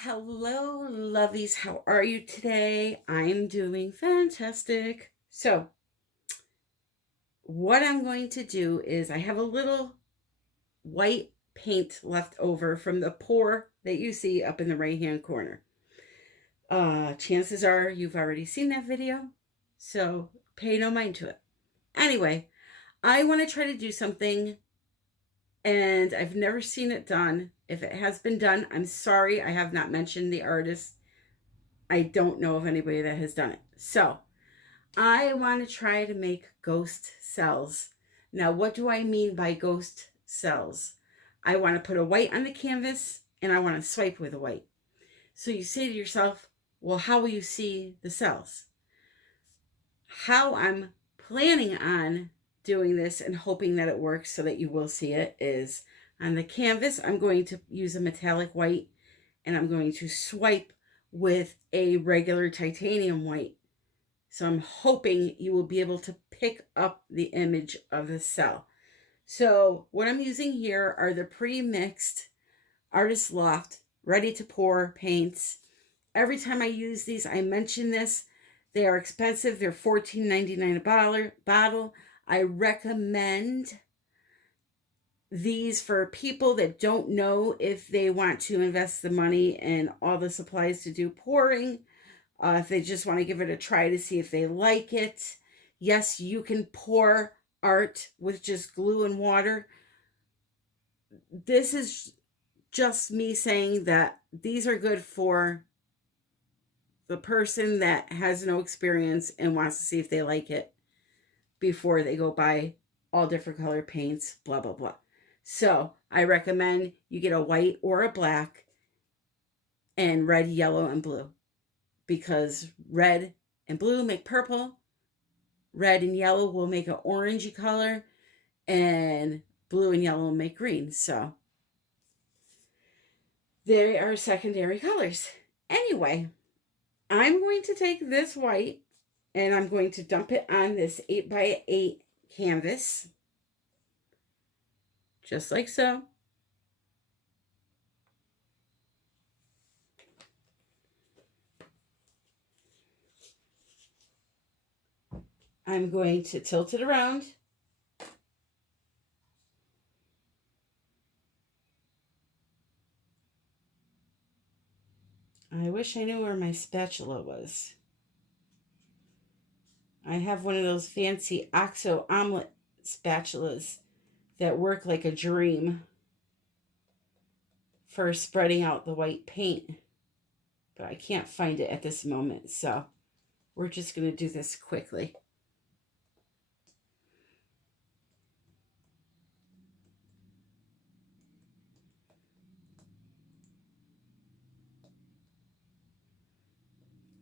Hello, lovies. How are you today? I'm doing fantastic. So, what I'm going to do is I have a little white paint left over from the pour that you see up in the right hand corner. Chances are you've already seen that video, so pay no mind to it. Anyway, I want to try to do something and I've never seen it done. If it has been done, I'm sorry I have not mentioned the artist. I don't know of anybody that has done it. So I want to try to make ghost cells. Now, what do I mean by ghost cells? I want to put a white on the canvas and I want to swipe with a white. So you say to yourself, well, how will you see the cells? How I'm planning on doing this and hoping that it works so that you will see it is on the canvas, I'm going to use a metallic white and I'm going to swipe with a regular titanium white. So I'm hoping you will be able to pick up the image of the cell. So what I'm using here are the pre-mixed Artist Loft ready to pour paints. Every time I use these, I mention this. They are expensive. They're $14.99 a bottle. I recommend these for people that don't know if they want to invest the money and all the supplies to do pouring. If they just want to give it a try to see if they like it. Yes, you can pour art with just glue and water. This is just me saying that these are good for the person that has no experience and wants to see if they like it before they go buy all different color paints, blah, blah, blah. So I recommend you get a white or a black and red, yellow, and blue, because red and blue make purple, red and yellow will make an orangey color, and blue and yellow will make green. So they are secondary colors. Anyway, I'm going to take this white and I'm going to dump it on this 8x8 canvas, just like so. I'm going to tilt it around. I wish I knew where my spatula was. I have one of those fancy OXO omelet spatulas that work like a dream for spreading out the white paint, but I can't find it at this moment, so we're just going to do this quickly.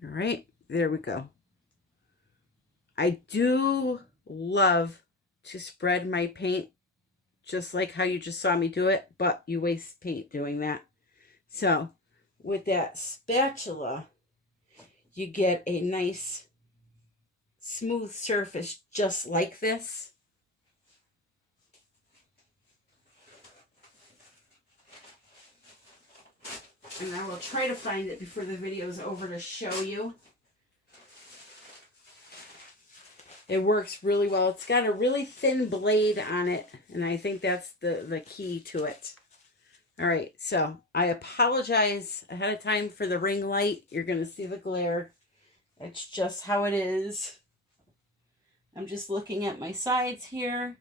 All right, there we go. I do love to spread my paint just like how you just saw me do it, but you waste paint doing that. So with that spatula, you get a nice smooth surface just like this. And I will try to find it before the video is over to show you. It works really well. It's got a really thin blade on it, and I think that's the key to it. All right, so I apologize ahead of time for the ring light. You're going to see the glare. It's just how it is. I'm just looking at my sides here.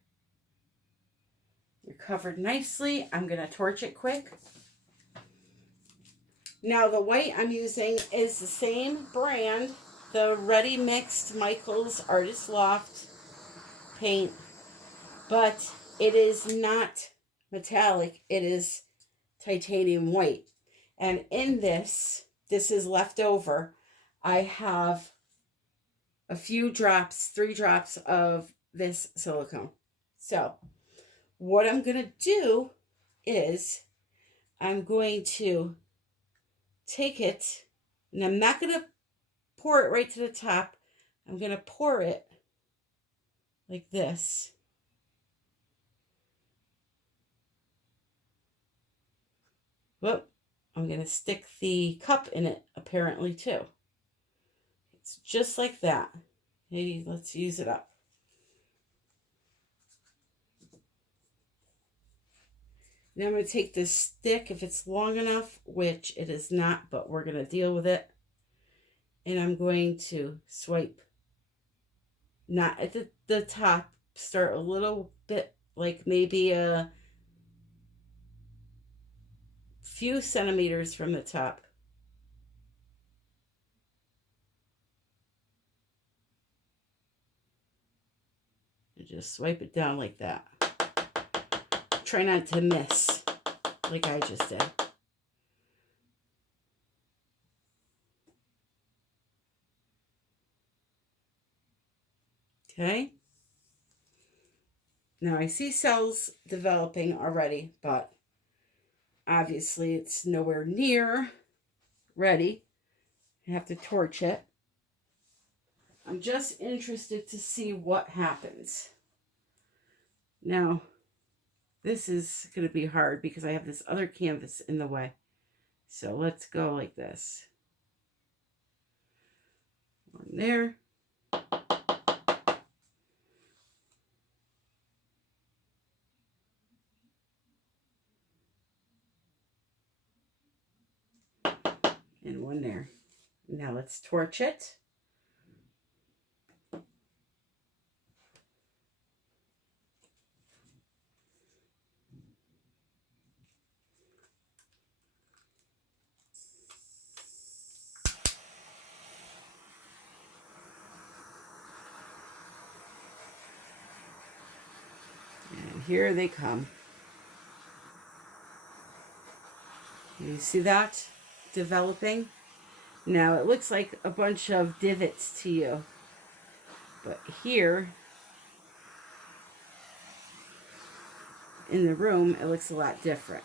They're covered nicely. I'm going to torch it quick. Now the white I'm using is the same brand, the Ready Mixed Michael's Artist Loft paint, but it is not metallic. It is titanium white. And in this is left over, I have a few drops, 3 drops of this silicone. So what I'm going to do is I'm going to take it, and I'm not going to pour it right to the top. I'm going to pour it like this. Whoop. I'm going to stick the cup in it apparently too. It's just like that. Maybe let's use it up. Now I'm going to take this stick, if it's long enough, which it is not, but we're going to deal with it. And I'm going to swipe, not at the top, start a little bit, like maybe a few centimeters from the top. And just swipe it down like that. Try not to miss, like I just did. Okay. Now I see cells developing already, but obviously it's nowhere near ready. I have to torch it. I'm just interested to see what happens. Now, this is going to be hard because I have this other canvas in the way. So let's go like this. One there. And one there. Now let's torch it. And here they come. You see that developing? Now it looks like a bunch of divots to you. But here in the room, it looks a lot different.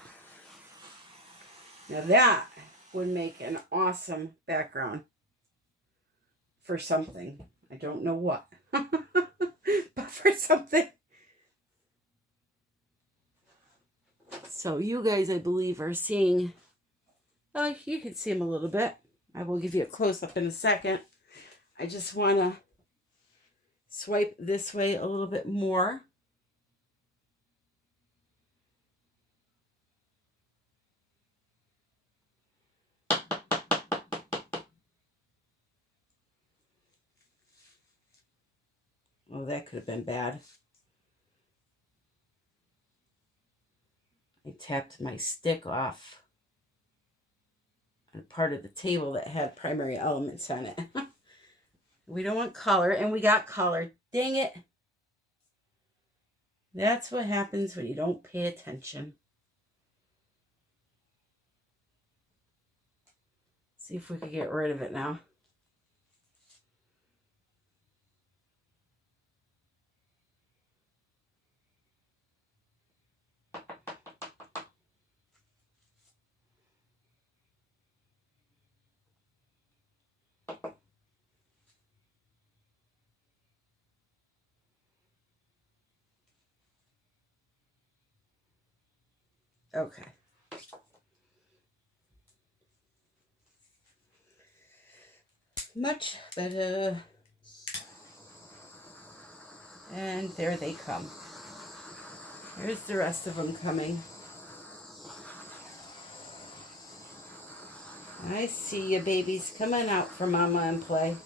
Now that would make an awesome background for something. I don't know what, but for something. So you guys, I believe, are seeing, oh, you can see them a little bit. I will give you a close-up in a second. I just want to swipe this way a little bit more. Oh, that could have been bad. I tapped my stick off on part of the table that had primary elements on it. We don't want color, and we got color. Dang it. That's what happens when you don't pay attention. See if we can get rid of it now. Okay. Much better. And there they come. Here's the rest of them coming. I see you babies coming out for mama and play.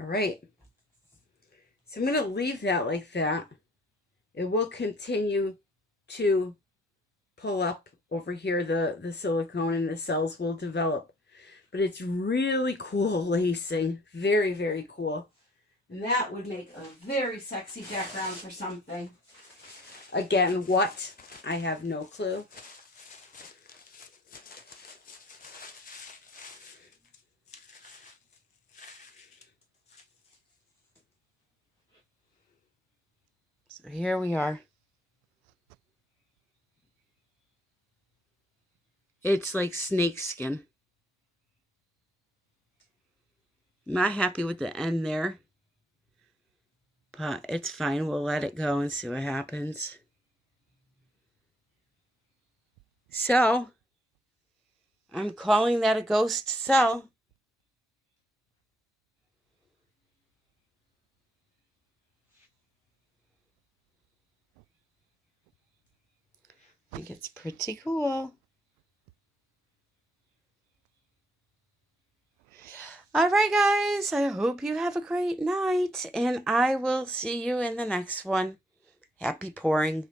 All right. So I'm going to leave that like that. It will continue to pull up over here. The silicone and the cells will develop. But it's really cool lacing. Very, very cool. And that would make a very sexy background for something. Again, what? I have no clue. So here we are. It's like snake skin. not happy with the end there, but it's fine. We'll let it go and see what happens. So, I'm calling that a ghost cell. I think it's pretty cool. All right, guys, I hope you have a great night, and I will see you in the next one. Happy pouring.